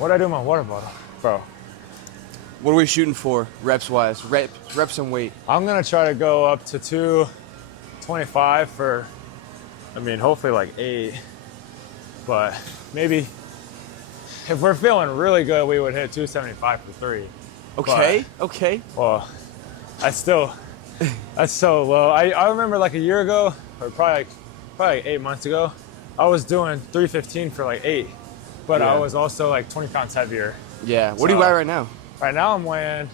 What'd I do with my water bottle? Bro. What are we shooting for, reps-wise? Reps and weight. I'm gonna try to go up to 225 for, I mean, hopefully like 8. But maybe if we're feeling really good, we would hit 275 for 3. Okay, But, okay. well, that's so low. I remember like a year ago, or probably like 8 months ago, I was doing 315 for like 8. But Yeah. I was also like 20 pounds heavier. Yeah. What do you weigh right now? Right now I'm weighing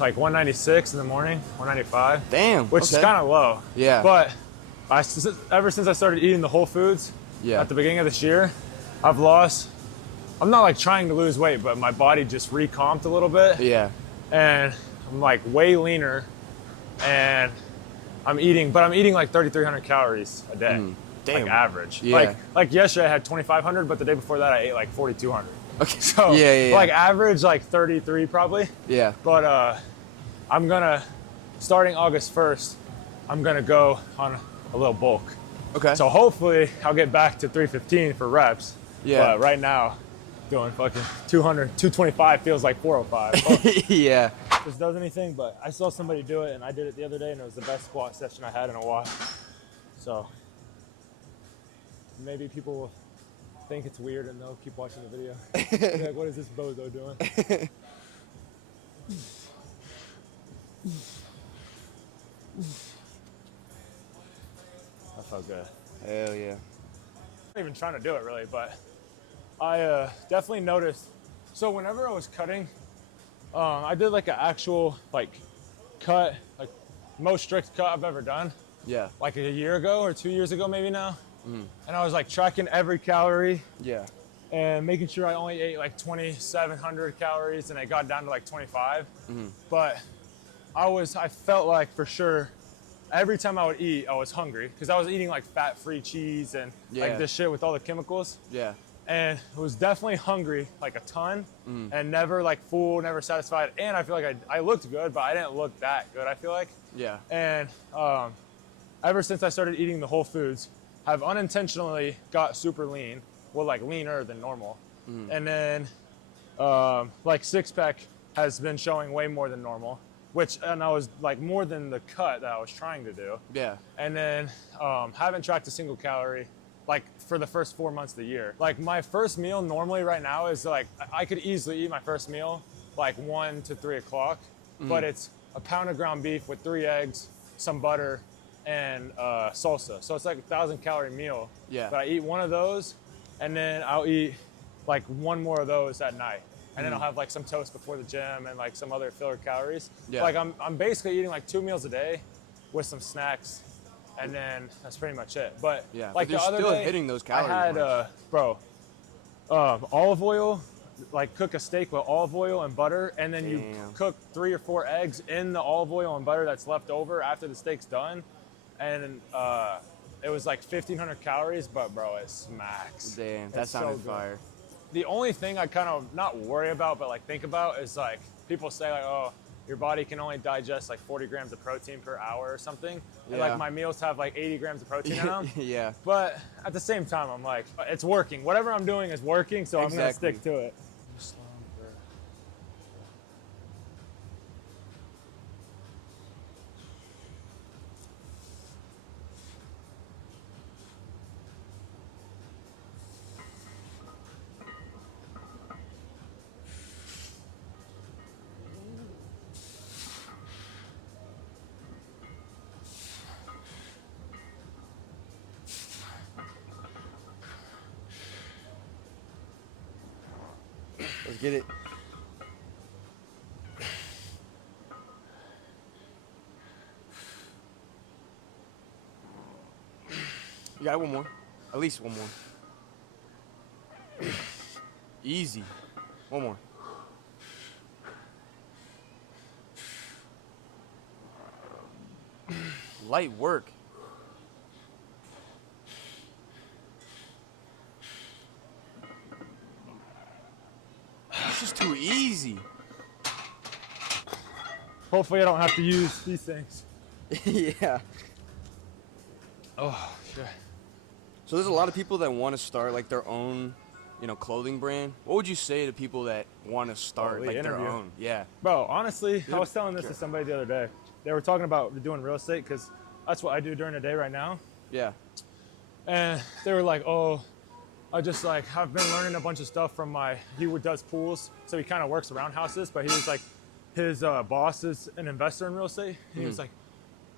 like 196 in the morning, 195. Damn. Which is kind of low. Yeah. But ever since I started eating the whole foods at the beginning of this year, I'm not like trying to lose weight, but my body just recomped a little bit. Yeah. And I'm like way leaner, and I'm eating like 3,300 calories a day. Damn. Like average. Yeah. Like yesterday I had 2,500, but the day before that I ate like 4,200. Okay. So yeah. like average like 33 probably. Yeah. But I'm gonna, starting August 1st, I'm gonna go on a little bulk. Okay. So hopefully I'll get back to 315 for reps. Yeah. But right now, doing fucking 200, 225 feels like 405. Yeah. This does anything, but I saw somebody do it and I did it the other day and it was the best squat session I had in a while. So maybe people will think it's weird and they'll keep watching the video. Be like, what is this bozo doing? That felt good. Hell yeah. I'm not even trying to do it really, but I definitely noticed. So whenever I was cutting, I did like an actual like cut, like most strict cut I've ever done. Yeah. Like a year ago or 2 years ago maybe now. And I was like tracking every calorie. Yeah. And making sure I only ate like 2,700 calories and I got down to like 25. But I felt like for sure every time I would eat, I was hungry because I was eating like fat-free cheese and like this shit with all the chemicals. Yeah. And I was definitely hungry, like a ton, and never like full, never satisfied. And I feel like I looked good, but I didn't look that good, I feel like. Yeah. And ever since I started eating the whole foods, I've unintentionally got super lean, well, like leaner than normal. And then like six pack has been showing way more than normal, and I was like more than the cut that I was trying to do. Yeah. And then haven't tracked a single calorie like for the first 4 months of the year. Like my first meal normally right now is like, I could easily eat my first meal like 1 to 3 o'clock, but it's a pound of ground beef with 3 eggs, some butter, and salsa. So it's like 1,000-calorie meal. Yeah. But I eat one of those, and then I'll eat like one more of those at night. And then I'll have like some toast before the gym and like some other filler calories. Yeah. Like I'm basically eating like 2 meals a day with some snacks, and then that's pretty much it. But Yeah. like but the other still day, hitting those calories. I had olive oil, like cook a steak with olive oil and butter, and then you cook 3 or 4 eggs in the olive oil and butter that's left over after the steak's done. And it was like 1,500 calories, but bro, it smacks. Damn, that sounded fire. The only thing I kind of not worry about, but like think about is like people say like, oh, your body can only digest like 40 grams of protein per hour or something. And like my meals have like 80 grams of protein in them. Yeah. But at the same time, I'm like, it's working. Whatever I'm doing is working, so I'm gonna stick to it. Let's get it. You got one more. At least one more. Easy. One more. Light work. It's just too easy. Hopefully I don't have to use these things. Yeah. Oh, shit. So there's a lot of people that want to start like their own clothing brand, what would you say to people that want to start the like their interview. own? Yeah. Bro, honestly, I was telling this to somebody the other day. They were talking about doing real estate because that's what I do during the day right now. Yeah. And they were like, oh, I just like have been learning a bunch of stuff from he does pools, so he kind of works around houses, but he was like, his boss is an investor in real estate. He was like,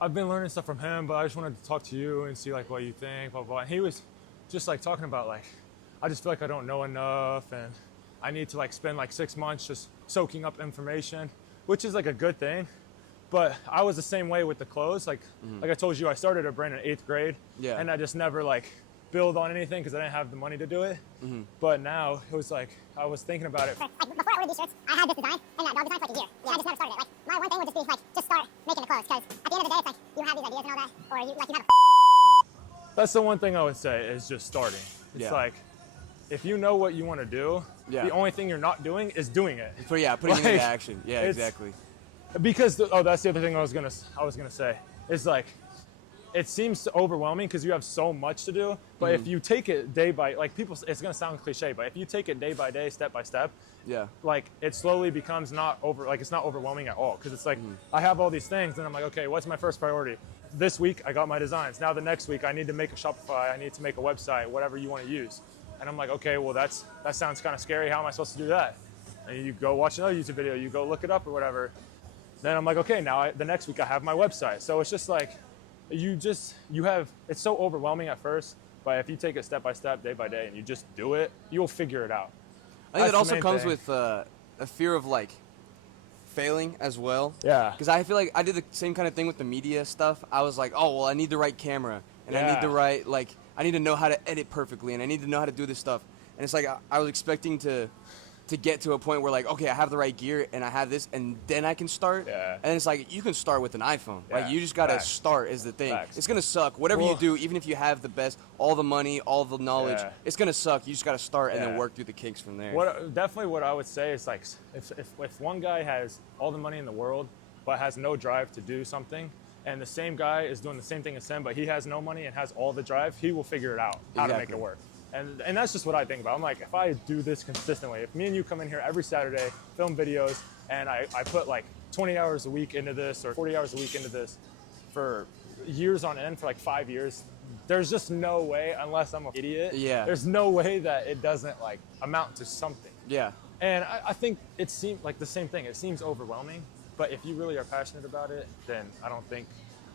I've been learning stuff from him, but I just wanted to talk to you and see like what you think, blah, blah. And he was just like talking about like, I just feel like I don't know enough and I need to like spend like 6 months just soaking up information, which is like a good thing. But I was the same way with the clothes. Like I told you, I started a brand in 8th grade and I just never like build on anything because I didn't have the money to do it. But now it was like, I was thinking about it. Like before I ordered these shirts, I had this design and that dog design for like a year. Yeah, I just never started it. Like my one thing would just be like, just start making the clothes. Because at the end of the day, it's like you have these ideas and all that, or you have That's the one thing I would say is just starting. It's Yeah. like, if you know what you want to do, Yeah. the only thing you're not doing is doing it. So yeah, putting it Like, into action. Yeah, it's- exactly. Because that's the other thing I was gonna say. It's like, it seems overwhelming because you have so much to do. But if you take it day by, like people, it's gonna sound cliche, but if you take it day by day, step by step, Yeah. like it slowly becomes it's not overwhelming at all. Because it's like I have all these things, and I'm like, okay, what's my first priority? This week I got my designs. Now the next week I need to make a Shopify. I need to make a website, whatever you want to use. And I'm like, okay, well that sounds kind of scary. How am I supposed to do that? And you go watch another YouTube video. You go look it up or whatever. Then I'm like, okay, now the next week I have my website. So it's just like, it's so overwhelming at first, but if you take it step by step, day by day, and you just do it, you'll figure it out. I think it That's the also main comes thing. with a fear of like failing as well. Yeah. Because I feel like I did the same kind of thing with the media stuff. I was like, oh, well, I need the right camera. And I need the Yeah. right, like, I need to know how to edit perfectly. And I need to know how to do this stuff. And it's like, I was expecting to get to a point where like, okay, I have the right gear and I have this and then I can start. Yeah. And it's like, you can start with an iPhone. Like, Yeah. you just got to Facts. start is the thing. Facts. It's going to suck. Whatever you Well- do, even if you have the best, all the money, all the knowledge, Yeah. it's going to suck. You just got to start and then Yeah. work through the kinks from there. Definitely what I would say is like, if one guy has all the money in the world, but has no drive to do something, and the same guy is doing the same thing as him, but he has no money and has all the drive, he will figure it out how to make Exactly. it work. And that's just what I think about. I'm like, if I do this consistently, if me and you come in here every Saturday, film videos, and I put like 20 hours a week into this or 40 hours a week into this for years on end, for like 5 years, there's just no way, unless I'm an idiot, Yeah. there's no way that it doesn't like amount to something. Yeah. And I think it seems like the same thing. It seems overwhelming, but if you really are passionate about it, then I don't think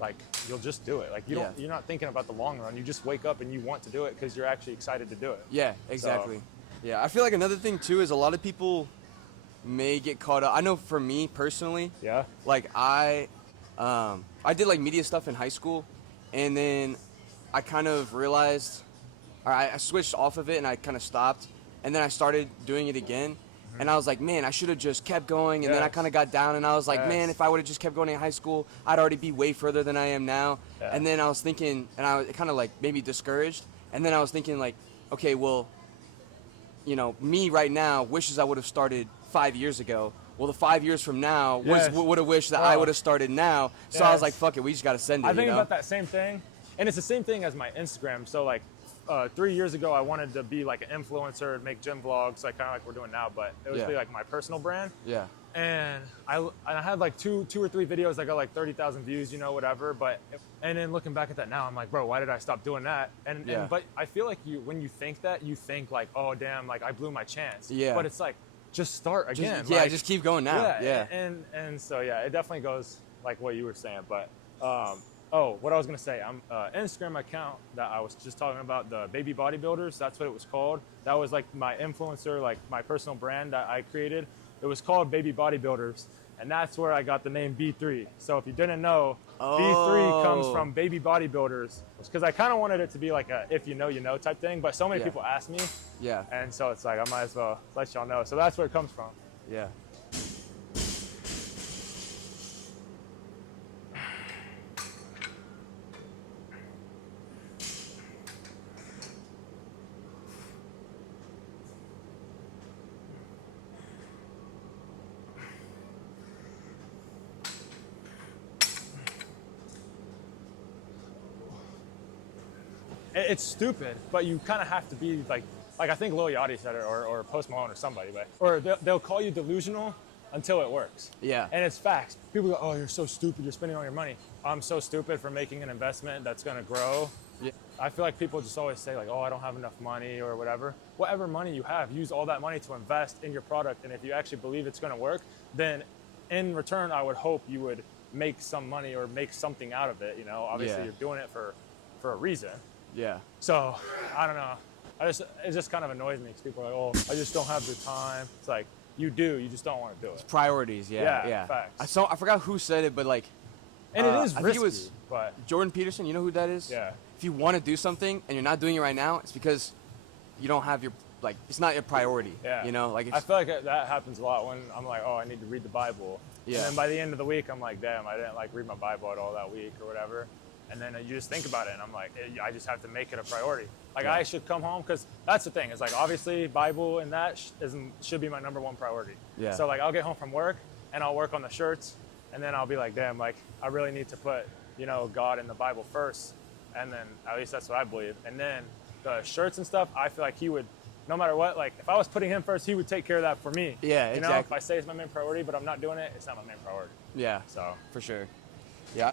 like you'll just do it. Like you're not thinking about the long run. You just wake up and you want to do it because you're actually excited to do it. Yeah, exactly. Yeah, I feel like another thing too is a lot of people may get caught up. I know for me personally, Yeah. like I did like media stuff in high school, and then I kind of realized, or I switched off of it and I kind of stopped, and then I started doing it again. And I was like, man, I should have just kept going. And then I Yes. kind of got down and I was like, Yes. man, if I would have just kept going in high school, I'd already be way further than I am now. Yeah. And then I was thinking, and I was kind of like maybe discouraged. And then I was thinking like, okay, well, you know, me right now wishes I would have started 5 years ago. Well, the 5 years from now Yes. would have wished that I Oh. would have started now. So I was Yes. like, fuck it, we just got to send it, I think you know? about that same thing, and it's the same thing as my Instagram. So like 3 years ago, I wanted to be like an influencer and make gym vlogs, like kind of like we're doing now, but it was Yeah. be like my personal brand. Yeah. And I had like two or three videos that got like 30,000 views, you know, whatever. And then looking back at that now, I'm like, bro, why did I stop doing that? But I feel like when you think that, you think like, oh damn, like I blew my chance. Yeah. But it's like, just start again. Yeah, like, just keep going now. Yeah. And so yeah, it definitely goes like what you were saying. But what I was gonna say, I'm Instagram account that I was just talking about, the Baby Bodybuilders. That's what it was called. That was like my influencer, like my personal brand that I created. It was called Baby Bodybuilders, and that's where I got the name B3. So if you didn't know, B3 comes from Baby Bodybuilders, because I kind of wanted it to be like a if you know, you know type thing. But so many Yeah. people ask me, Yeah. and so it's like I might as well let y'all know. So that's where it comes from. Yeah. It's stupid, but you kind of have to be like, like I think Lil Yachty said it, or Post Malone or somebody, but or they'll call you delusional until it works. Yeah. And it's facts. People go, oh, you're so stupid. You're spending all your money. I'm so stupid for making an investment that's going to grow. Yeah. I feel like people just always say like, oh, I don't have enough money or whatever. Whatever money you have, use all that money to invest in your product. And if you actually believe it's going to work, then in return, I would hope you would make some money or make something out of it. You know, obviously you're doing it for a reason. Yeah. So I don't know. It just kind of annoys me because people are like, oh, I just don't have the time. It's like, you do, you just don't want to do it. Priorities, yeah. Facts. I forgot who said it, but like, And it is I risky, think it was but Jordan Peterson. You know who that is? yeah. If you want to do something and you're not doing it right now, it's because you don't have your, like, it's not your priority. Yeah. You know, like, I it's, feel like that happens a lot when I'm like, oh, I need to read the Bible. Yeah. And then by the end of the week, I'm like, damn, I didn't like read my Bible at all that week or whatever. And then you just think about it, and I'm like, I just have to make it a priority. Like I should come home, because that's the thing. It's like obviously Bible and that should be my number one priority. Yeah. So like I'll get home from work and I'll work on the shirts, and then I'll be like, damn, like I really need to put, you know, God and the Bible first, and then at least that's what I believe. And then the shirts and stuff, I feel like he would, no matter what, like if I was putting him first, he would take care of that for me. Yeah, you know, exactly. if I say it's my main priority, but I'm not doing it, it's not my main priority. yeah, So for sure. Yeah.